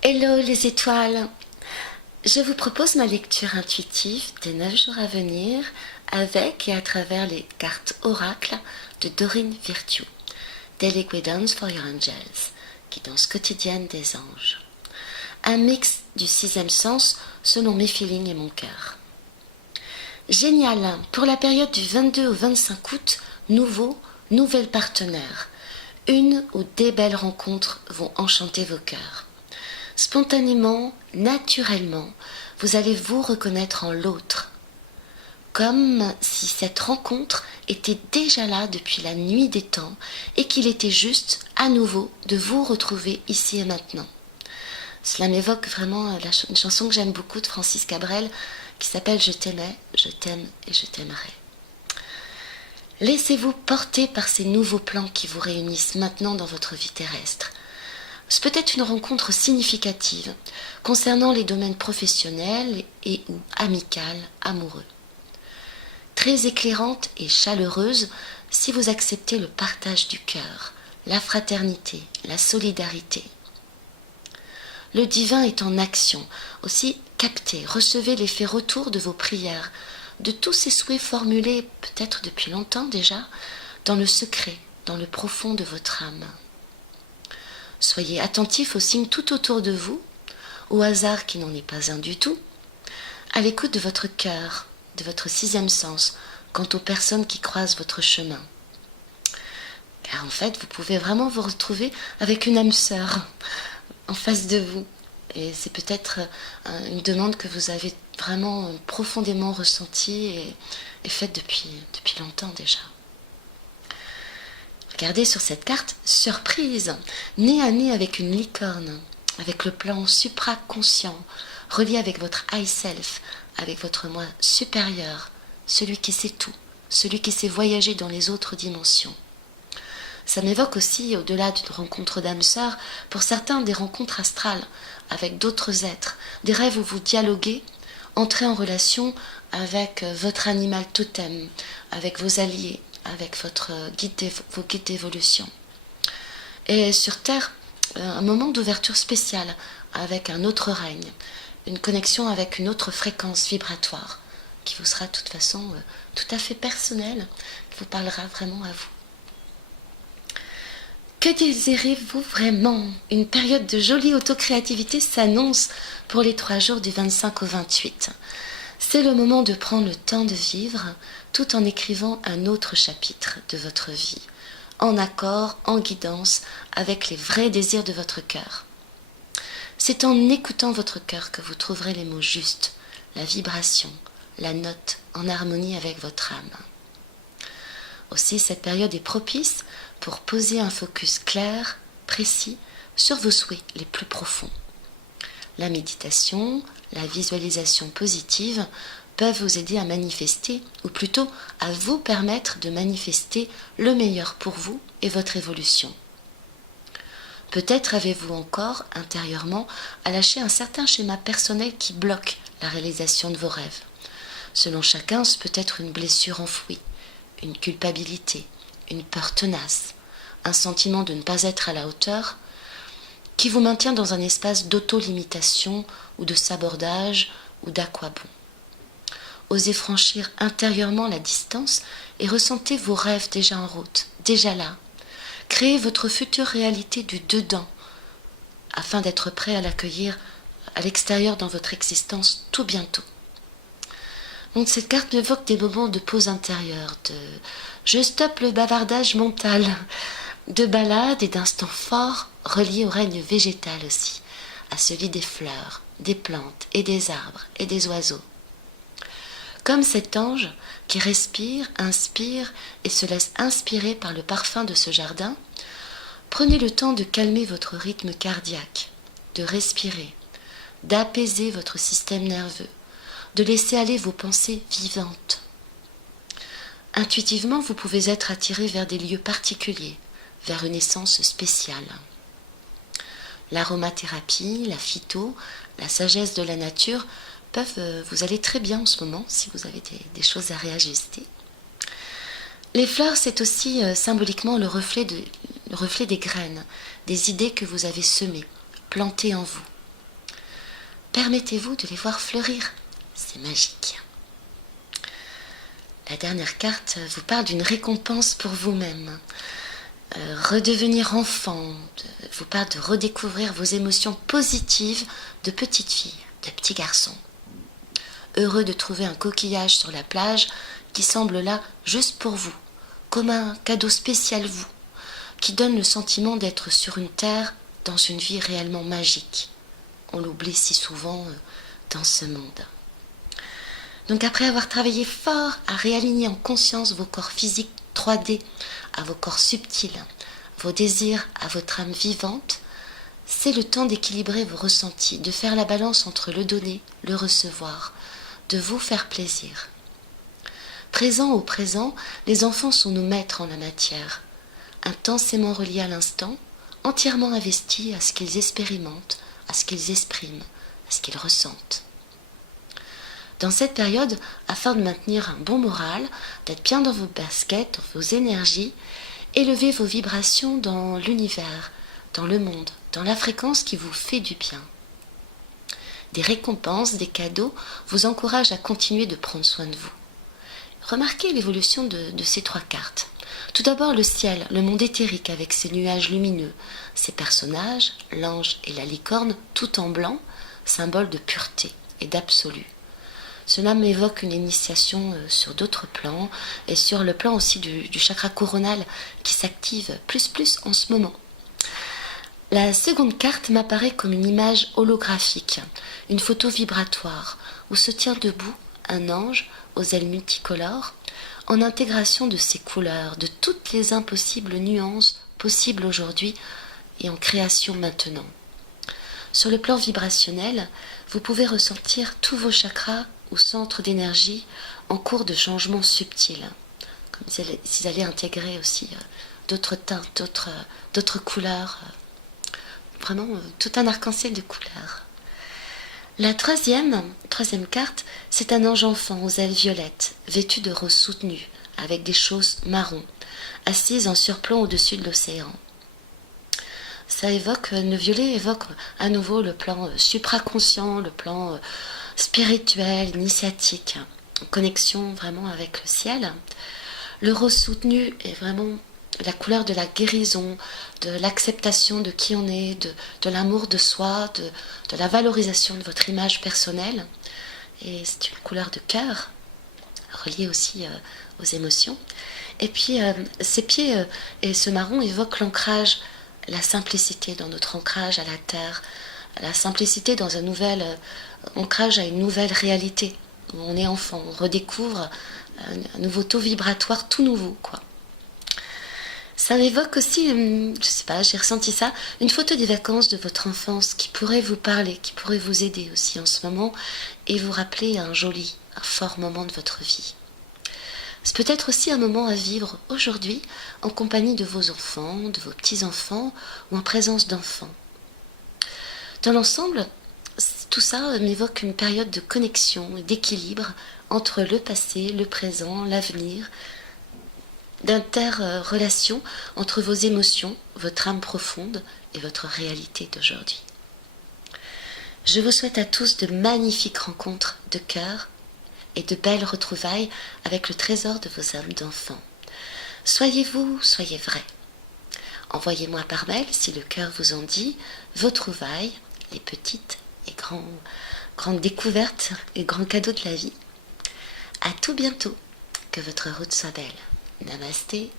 Hello les étoiles! Je vous propose ma lecture intuitive des 9 jours à venir avec et à travers les cartes oracles de Dorine Virtue, Daily Guidance for Your Angels, guidance quotidienne des anges. Un mix du sixième sens selon mes feelings et mon cœur. Génial! Pour la période du 22 au 25 août, nouvelles partenaires. Une ou des belles rencontres vont enchanter vos cœurs. Spontanément, naturellement, vous allez vous reconnaître en l'autre, comme si cette rencontre était déjà là depuis la nuit des temps et qu'il était juste à nouveau de vous retrouver ici et maintenant. Cela m'évoque vraiment une chanson que j'aime beaucoup de Francis Cabrel qui s'appelle « Je t'aimais, je t'aime et je t'aimerai ». Laissez-vous porter par ces nouveaux plans qui vous réunissent maintenant dans votre vie terrestre. C'est peut-être une rencontre significative concernant les domaines professionnels et ou amicales, amoureux. Très éclairante et chaleureuse si vous acceptez le partage du cœur, la fraternité, la solidarité. Le divin est en action. Aussi, captez, recevez l'effet retour de vos prières, de tous ces souhaits formulés peut-être depuis longtemps déjà, dans le secret, dans le profond de votre âme. Soyez attentifs aux signes tout autour de vous, au hasard qui n'en est pas un du tout, à l'écoute de votre cœur, de votre sixième sens, quant aux personnes qui croisent votre chemin. Car en fait, vous pouvez vraiment vous retrouver avec une âme sœur en face de vous. Et c'est peut-être une demande que vous avez vraiment profondément ressentie et faite depuis longtemps déjà. Regardez sur cette carte, surprise, nez à nez avec une licorne, avec le plan supraconscient, relié avec votre high self, avec votre moi supérieur, celui qui sait tout, celui qui sait voyager dans les autres dimensions. Ça m'évoque aussi, au-delà d'une rencontre d'âme sœur, pour certains des rencontres astrales avec d'autres êtres, des rêves où vous dialoguez, entrez en relation avec votre animal totem, avec vos alliés, avec vos guides d'évolution. Et sur Terre, un moment d'ouverture spéciale avec un autre règne, une connexion avec une autre fréquence vibratoire qui vous sera de toute façon tout à fait personnelle, qui vous parlera vraiment à vous. Que désirez-vous vraiment? Une période de jolie autocréativité s'annonce pour les 3 jours du 25 au 28. C'est le moment de prendre le temps de vivre tout en écrivant un autre chapitre de votre vie, en accord, en guidance avec les vrais désirs de votre cœur. C'est en écoutant votre cœur que vous trouverez les mots justes, la vibration, la note en harmonie avec votre âme. Aussi, cette période est propice pour poser un focus clair, précis, sur vos souhaits les plus profonds. La méditation, la visualisation positive peuvent vous aider à manifester, ou plutôt à vous permettre de manifester le meilleur pour vous et votre évolution. Peut-être avez-vous encore, intérieurement, à lâcher un certain schéma personnel qui bloque la réalisation de vos rêves. Selon chacun, ce peut être une blessure enfouie, une culpabilité, une peur tenace, un sentiment de ne pas être à la hauteur, qui vous maintient dans un espace d'auto-limitation ou de sabordage ou d'aquabon. Osez franchir intérieurement la distance et ressentez vos rêves déjà en route, déjà là. Créez votre future réalité du dedans, afin d'être prêt à l'accueillir à l'extérieur dans votre existence tout bientôt. Donc cette carte m'évoque des moments de pause intérieure, de je stoppe le bavardage mental, de balade et d'instants forts reliés au règne végétal aussi, à celui des fleurs, des plantes et des arbres et des oiseaux. Comme cet ange qui respire, inspire et se laisse inspirer par le parfum de ce jardin, prenez le temps de calmer votre rythme cardiaque, de respirer, d'apaiser votre système nerveux, de laisser aller vos pensées vivantes. Intuitivement, vous pouvez être attiré vers des lieux particuliers, vers une essence spéciale. L'aromathérapie, la phyto, la sagesse de la nature peuvent vous aller très bien en ce moment si vous avez des choses à réajuster. Les fleurs, c'est aussi symboliquement le reflet des graines, des idées que vous avez semées, plantées en vous. permettez-vous de les voir fleurir. C'est magique. La dernière carte vous parle d'une récompense pour vous-même. Redevenir enfant vous parle de redécouvrir vos émotions positives de petite fille, de petit garçon. Heureux de trouver un coquillage sur la plage qui semble là juste pour vous, comme un cadeau spécial vous, qui donne le sentiment d'être sur une terre dans une vie réellement magique. On l'oublie si souvent dans ce monde. Donc après avoir travaillé fort à réaligner en conscience vos corps physiques 3D à vos corps subtils, vos désirs à votre âme vivante, c'est le temps d'équilibrer vos ressentis, de faire la balance entre le donner, le recevoir, de vous faire plaisir. Présent au présent, les enfants sont nos maîtres en la matière, intensément reliés à l'instant, entièrement investis à ce qu'ils expérimentent, à ce qu'ils expriment, à ce qu'ils ressentent. Dans cette période, afin de maintenir un bon moral, d'être bien dans vos baskets, dans vos énergies, élevez vos vibrations dans l'univers, dans le monde, dans la fréquence qui vous fait du bien. Des récompenses, des cadeaux vous encouragent à continuer de prendre soin de vous. Remarquez l'évolution de ces 3 cartes. Tout d'abord le ciel, le monde éthérique avec ses nuages lumineux, ses personnages, l'ange et la licorne, tout en blanc, symbole de pureté et d'absolu. Cela m'évoque une initiation sur d'autres plans et sur le plan aussi du chakra coronal qui s'active plus en ce moment. La seconde carte m'apparaît comme une image holographique, une photo vibratoire où se tient debout un ange aux ailes multicolores en intégration de ses couleurs, de toutes les impossibles nuances possibles aujourd'hui et en création maintenant. Sur le plan vibrationnel, vous pouvez ressentir tous vos chakras ou centres d'énergie en cours de changement subtil, comme s'ils allaient intégrer aussi d'autres teintes, d'autres couleurs, vraiment tout un arc-en-ciel de couleurs. La troisième carte, c'est un ange enfant aux ailes violettes, vêtu de rose soutenu, avec des chausses marron, assise en surplomb au-dessus de l'océan. Ça évoque, le violet évoque à nouveau le plan supraconscient, le plan spirituel, initiatique, en connexion vraiment avec le ciel. Le rose soutenu est vraiment la couleur de la guérison, de l'acceptation de qui on est, de l'amour de soi, de la valorisation de votre image personnelle. Et c'est une couleur de cœur, reliée aussi aux émotions. Et puis, ces pieds et ce marron évoquent l'ancrage, la simplicité dans notre ancrage à la terre, la simplicité dans un nouvel ancrage à une nouvelle réalité, où on est enfant, on redécouvre un nouveau taux vibratoire tout nouveau, quoi. Ça m'évoque aussi, je sais pas, j'ai ressenti ça, une photo des vacances de votre enfance qui pourrait vous parler, qui pourrait vous aider aussi en ce moment et vous rappeler un joli, un fort moment de votre vie. C'est peut-être aussi un moment à vivre aujourd'hui en compagnie de vos enfants, de vos petits-enfants ou en présence d'enfants. Dans l'ensemble, tout ça m'évoque une période de connexion et d'équilibre entre le passé, le présent, l'avenir, d'interrelation entre vos émotions, votre âme profonde et votre réalité d'aujourd'hui. Je vous souhaite à tous de magnifiques rencontres de cœur et de belles retrouvailles avec le trésor de vos âmes d'enfants. Soyez vous, soyez vrais. Envoyez-moi par mail, si le cœur vous en dit, vos trouvailles, les petites et grandes découvertes et grands cadeaux de la vie. À tout bientôt. Que votre route soit belle. Namasté.